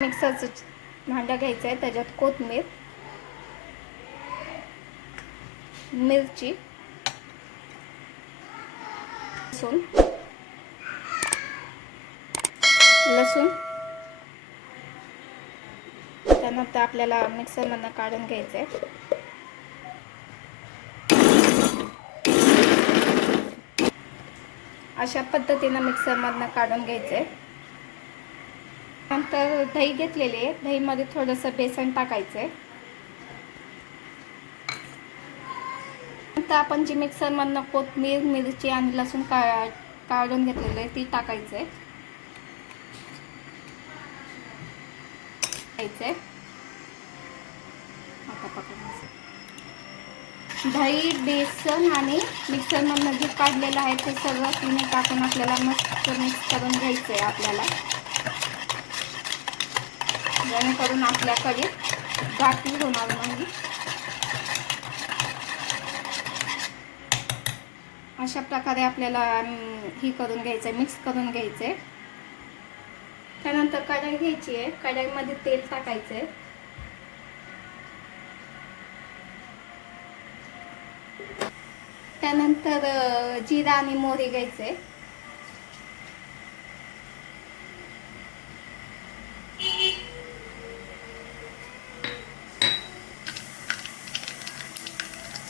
मिक्सरचं भांडं घ्यायचं आहे त्याच्यात कोथमीर मिरची लसूण लसूण. त्यानंतर आपल्याला मिक्सरमधनं काढून घ्यायचं आहे अशा पद्धतीनं मिक्सरमधनं काढून घ्यायचं आहे नंतर दही घेतलेले आहे दहीमध्ये थोडंसं बेसन टाकायचं आहे नंतर आपण जी मिक्सरमधनं कोथमीर मिरची आणि लसूण का काढून घेतलेलं आहे ती टाकायचं आहे दही बेसन आणि मिक्सरमधनं जे काढलेलं आहे ते सगळं तिने टाकून आपल्याला मस्त मिक्स करून घ्यायचं आहे आपल्याला. जेणेकरून आपल्याकडे गाठी होणार नाही. अशा प्रकारे आपल्याला ही करून घ्यायचं आहे मिक्स करून घ्यायचं आहे त्यानंतर कढाई घ्यायची आहे. कढाईमध्ये तेल टाकायचं आहे त्यानंतर जिरा आणि मोहरी घ्यायचं आहे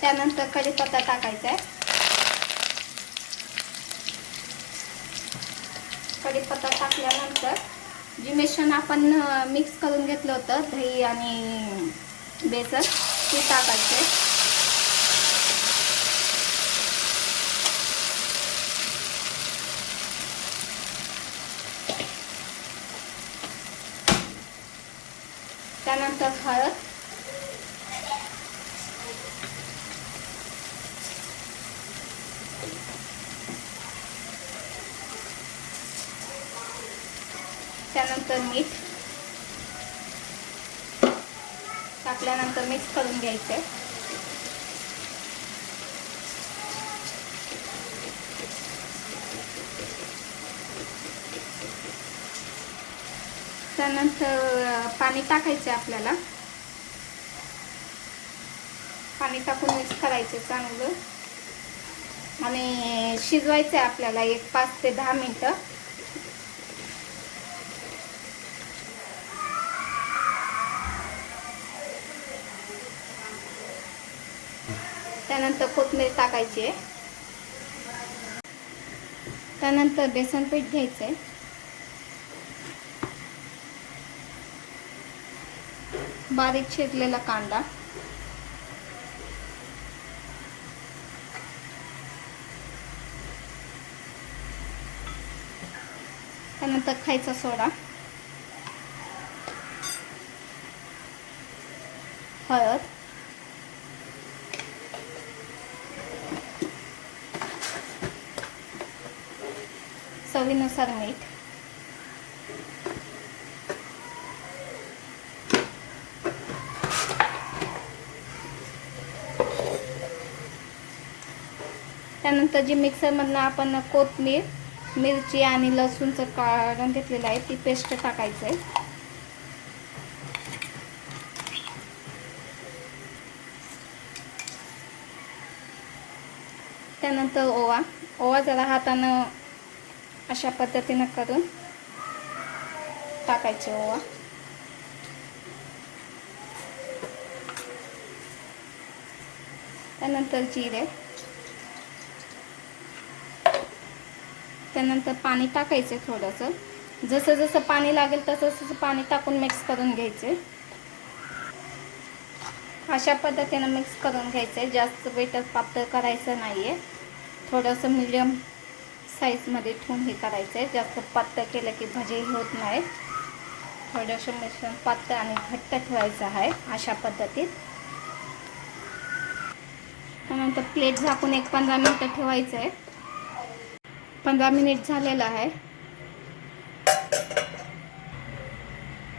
त्यानंतर कढीपत्ता टाकायचा आहे. कढीपत्ता टाकल्यानंतर जे मिश्रण आपण मिक्स करून घेतलं होतं दही आणि बेसन ते टाकायचं आहे. त्यानंतर हळद टाकल्यानंतर मीठ टाकल्यानंतर मिक्स करून घ्यायचं. आहे त्यानंतर पाणी टाकायचं आहे आपल्याला. पाणी टाकून मिक्स करायचं चांगलं. आणि शिजवायचं आहे आपल्याला एक पाच ते दहा मिनटं. त्यानंतर कोथमीर टाकायची आहे. त्यानंतर बेसन पीठ घ्यायचं आहे. बारीक चिरलेला कांदा. त्यानंतर खायचा सोडा. हळद. चवीनुसार मीठ त्यानंतर जी मिक्सरमधनं आपण कोथमीर मिरची आणि लसूणचं काढून घेतलेलं आहे ती पेस्ट टाकायचं आहे. त्यानंतर ओवा. ओवा जरा हातानं अशा पद्धतीनं करून टाकायचे ओवा. त्यानंतर जिरे. त्यानंतर पाणी टाकायचे थोडंसं. जसं जसं पाणी लागेल तसं तसं पाणी टाकून मिक्स करून घ्यायचे. अशा पद्धतीनं मिक्स करून घ्यायचे. जास्त बेटर पातळ करायचं नाही आहे थोडंसं मिडियम साईजमध्ये ठेवून हे करायचं आहे जास्त पातळ केलं की भजे होत नाही थोडंसं मिश्रण पातळ आणि घट्ट ठेवायचं आहे अशा पद्धतीत. त्यानंतर प्लेट झाकून एक पंधरा मिनटं ठेवायचं आहे पंधरा मिनिट झालेलं आहे.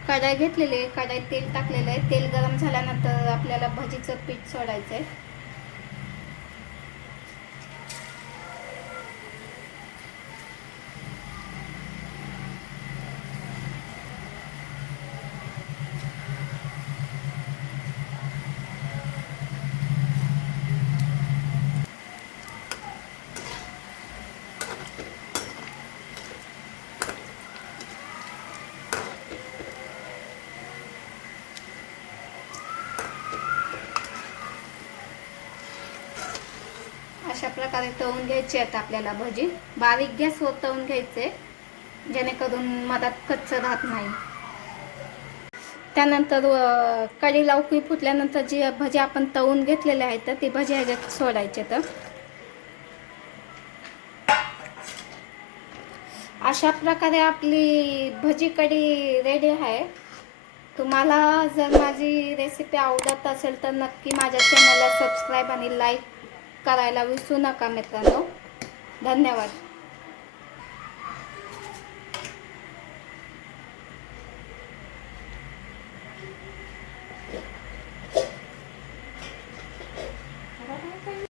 कढाई घेतलेली आहे. कढाईत तेल टाकलेलं आहे. तेल गरम झाल्यानंतर आपल्याला भजीचं पीठ सोडायचं आहे अशा प्रकारे तळून घ्यायची आहेत आपल्याला भजी. बारीक गॅसवर तळून घ्यायचे जेणेकरून मधात कच्च राहत नाही. त्यानंतर अ, कढीला उकळी फुटल्यानंतर जी भजी आपण तळून घेतलेले आहेत तर ती भजी ह्याच्यात सोडायचे तर अशा प्रकारे आपली भजी कढी रेडी आहे. तुम्हाला जर माझी रेसिपी आवडत असेल तर नक्की माझ्या चॅनलला सबस्क्राईब आणि लाईक करायला विसरू नका मित्रांनो. धन्यवाद.